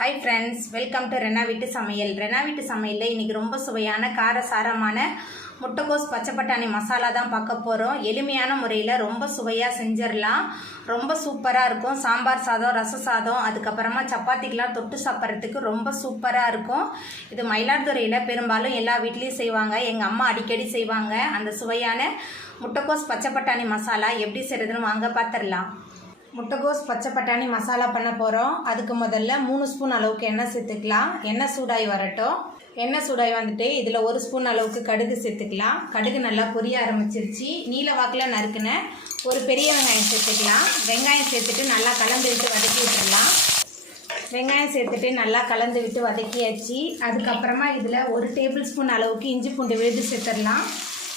Hi friends, welcome to Rena வீட்டு சமையல். ரெனா வீட்டு சமையல்ல இன்னைக்கு ரொம்ப சுவையான காரசாரமான முட்டைகோஸ் பச்சை பட்டாணி மசாலா தான் பார்க்க போறோம். எளிமையான முறையில் ரொம்ப சுவையாக செஞ்சிடலாம். ரொம்ப சூப்பராக இருக்கும். சாம்பார் சாதம், ரச சாதம், அதுக்கப்புறமா சப்பாத்திக்கெலாம் தொட்டு சாப்பிட்றதுக்கு ரொம்ப சூப்பராக இருக்கும். இது மயிலாடுதுறையில் பெரும்பாலும் எல்லா வீட்லேயும் செய்வாங்க. எங்கள் அம்மா அடிக்கடி செய்வாங்க. அந்த சுவையான முட்டைகோஸ் பச்சை பட்டாணி மசாலா எப்படி செய்கிறதுன்னு வாங்க பார்த்துடலாம். முட்டைகோஸ் பச்சை பட்டாணி மசாலா பண்ண போகிறோம். அதுக்கு முதல்ல 3 ஸ்பூன் அளவுக்கு எண்ணெய் சேர்த்துக்கலாம். எண்ணெய் சூடாகி வரட்டும். எண்ணெய் சூடாகி வந்துட்டு இதில் 1 ஸ்பூன் அளவுக்கு கடுகு சேர்த்துக்கலாம். கடுகு நல்லா பொரிய ஆரம்பிச்சிருச்சு. நீல வாக்கில் நறுக்குன ஒரு பெரிய வெங்காயம் சேர்த்துக்கலாம். வெங்காயம் சேர்த்துட்டு நல்லா கலந்து விட்டு வதக்கி விட்டுடலாம். வெங்காயம் சேர்த்துட்டு நல்லா கலந்து விட்டு வதக்கியாச்சு. அதுக்கப்புறமா இதில் 1 டேபிள் ஸ்பூன் அளவுக்கு இஞ்சி பூண்டு விழுது சேர்த்துடலாம்.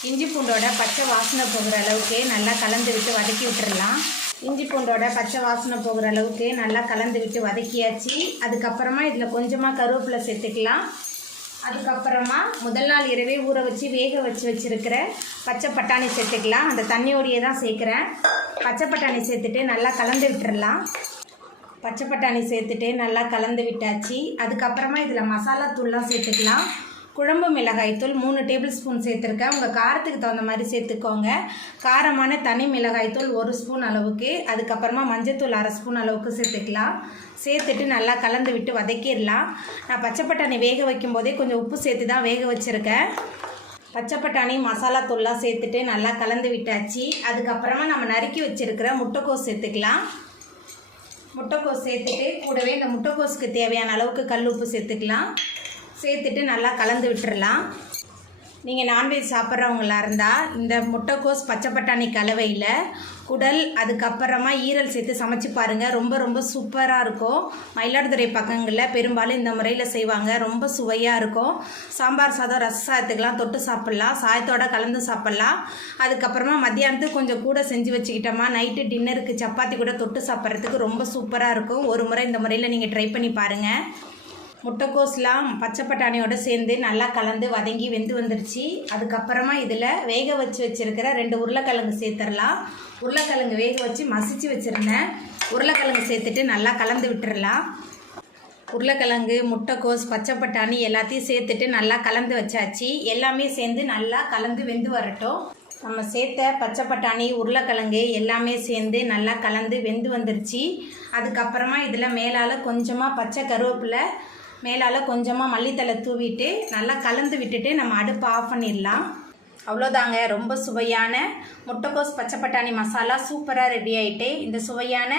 இஞ்சி பூண்டோட பச்சை வாசனை போகிற அளவுக்கு நல்லா கலந்து விட்டு வதக்கி விட்டுடலாம். இஞ்சி பூண்டோட பச்சை வாசனை போகிற அளவுக்கு நல்லா கலந்து விட்டு வதக்கியாச்சு. அதுக்கப்புறமா இதில் கொஞ்சமாக கருவேப்பிலை சேர்த்துக்கலாம். அதுக்கப்புறமா முதல் நாள் இரவே ஊற வச்சு வேக வச்சுருக்கிற பச்சை பட்டாணி சேர்த்துக்கலாம். அந்த தண்ணியோடையே தான் சேர்க்குறேன். பச்சை பட்டாணி சேர்த்துட்டு நல்லா கலந்து விட்டுடலாம். பச்சை பட்டாணி சேர்த்துட்டு நல்லா கலந்து விட்டாச்சு. அதுக்கப்புறமா இதில் மசாலா தூள்லாம் சேர்த்துக்கலாம். குழம்பு மிளகாய் தூள் 3 டேபிள் ஸ்பூன் சேர்த்துருக்கேன். உங்கள் காரத்துக்கு தகுந்த மாதிரி சேர்த்துக்கோங்க. காரமான தனி மிளகாய் தூள் 1 ஸ்பூன் அளவுக்கு, அதுக்கப்புறமா மஞ்சத்தூள் 1/2 ஸ்பூன் அளவுக்கு சேர்த்துக்கலாம். சேர்த்துட்டு நல்லா கலந்து விட்டு வதக்கிடலாம். நான் பச்சை பட்டாணி வேக வைக்கும் போதே கொஞ்சம் உப்பு சேர்த்து தான் வேக வச்சுருக்கேன். பச்சை பட்டாணி மசாலா தூள்லாம் சேர்த்துட்டு நல்லா கலந்து விட்டாச்சு. அதுக்கப்புறமா நம்ம நறுக்கி வச்சுருக்கிற முட்டைக்கோஸ் சேர்த்துக்கலாம். முட்டைக்கோஸ் சேர்த்துட்டு கூடவே இந்த முட்டைக்கோஸுக்கு தேவையான அளவுக்கு கல் உப்பு சேர்த்துக்கலாம். சேர்த்துட்டு நல்லா கலந்து விட்டுறலாம். நீங்கள் நான்வெஜ் சாப்பிட்றவங்களா இருந்தால் இந்த முட்டைக்கோஸ் பச்சை பட்டாணி கலவையில் குடல் அதுக்கப்புறமா ஈரல் சேர்த்து சமைச்சு பாருங்கள். ரொம்ப ரொம்ப சூப்பராக இருக்கும். மயிலாடுதுறை பக்கங்களில் பெரும்பாலும் இந்த முறையில் செய்வாங்க. ரொம்ப சுவையாக இருக்கும். சாம்பார் சாதம், ரச சாதத்துக்கெலாம் தொட்டு சாப்பிட்லாம். சாயத்தோடு கலந்து சாப்பிட்லாம். அதுக்கப்புறமா மத்தியானத்துக்கு கொஞ்சம் கூட செஞ்சு வச்சுக்கிட்டோமா நைட்டு டின்னருக்கு சப்பாத்தி கூட தொட்டு சாப்பிட்றதுக்கு ரொம்ப சூப்பராக இருக்கும். ஒரு முறை இந்த முறையில் நீங்கள் ட்ரை பண்ணி பாருங்கள். முட்டைக்கோஸ்லாம் பச்சை பட்டாணியோடு சேர்ந்து நல்லா கலந்து வதங்கி வெந்து வந்துருச்சு. அதுக்கப்புறமா இதில் வேக வச்சுருக்கிற 2 உருளைக்கிழங்கு சேர்த்துடலாம். உருளைக்கிழங்கு வேக வச்சு மசிச்சு வச்சுருந்தேன். உருளைக்கிழங்கு சேர்த்துட்டு நல்லா கலந்து விட்டுடலாம். உருளைக்கிழங்கு, முட்டைக்கோஸ், பச்சை பட்டாணி எல்லாத்தையும் சேர்த்துட்டு நல்லா கலந்து வச்சாச்சு. எல்லாமே சேர்ந்து நல்லா கலந்து வெந்து வரட்டும். நம்ம சேர்த்த பச்சை பட்டாணி, உருளைக்கிழங்கு எல்லாமே சேர்ந்து நல்லா கலந்து வெந்து வந்துருச்சு. அதுக்கப்புறமா இதில் மேலால் கொஞ்சமாக பச்சை கருவேப்பிலை, மேலால் கொஞ்சமாக மல்லித்தலை தூவிட்டு நல்லா கலந்து விட்டுட்டு நம்ம அடுப்பை ஆஃப் பண்ணிடலாம். அவ்வளோதாங்க. ரொம்ப சுவையான முட்டைக்கோஸ் பச்சை பட்டாணி மசாலா சூப்பராக ரெடி ஆகிட்டு. இந்த சுவையான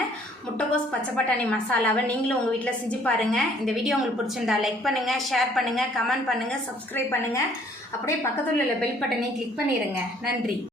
முட்டைக்கோஸ் பச்சை பட்டாணி மசாலாவை நீங்களும் உங்கள் வீட்டில் செஞ்சு பாருங்கள். இந்த வீடியோ உங்களுக்கு பிடிச்சிருந்தா லைக் பண்ணுங்கள், ஷேர் பண்ணுங்கள், கமெண்ட் பண்ணுங்கள், சப்ஸ்கிரைப் பண்ணுங்கள். அப்படியே பக்கத்தில் உள்ள பெல் பட்டனையும் கிளிக் பண்ணிடுங்க. நன்றி.